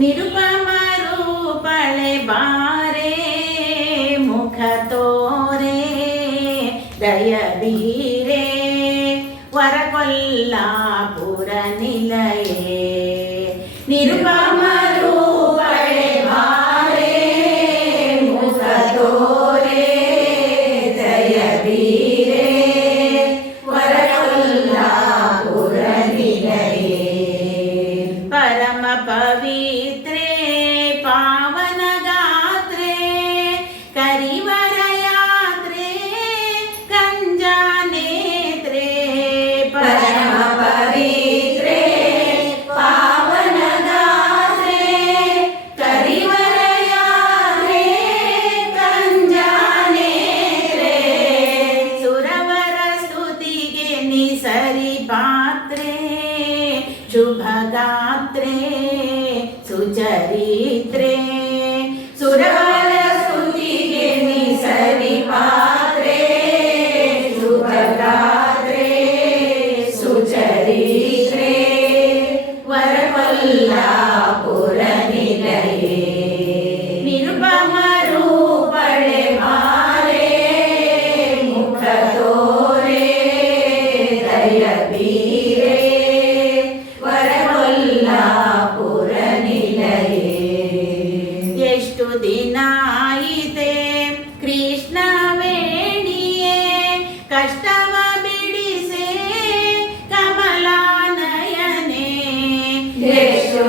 நிருபமரூபே முகத்தோரே தயபீரே வரகொல்லா புற நிலையே நிருபம ரூபே முகதோரே தயபீ सुभदात्रे सुचरित्रे सुरागे निसरि पात्रे सुभदात्रे सुचरित्रे वरवल्ला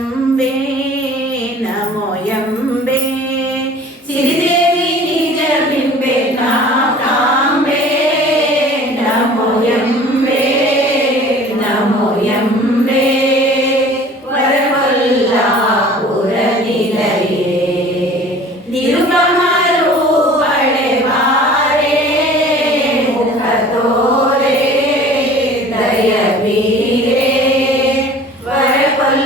ಕದಂಬೇ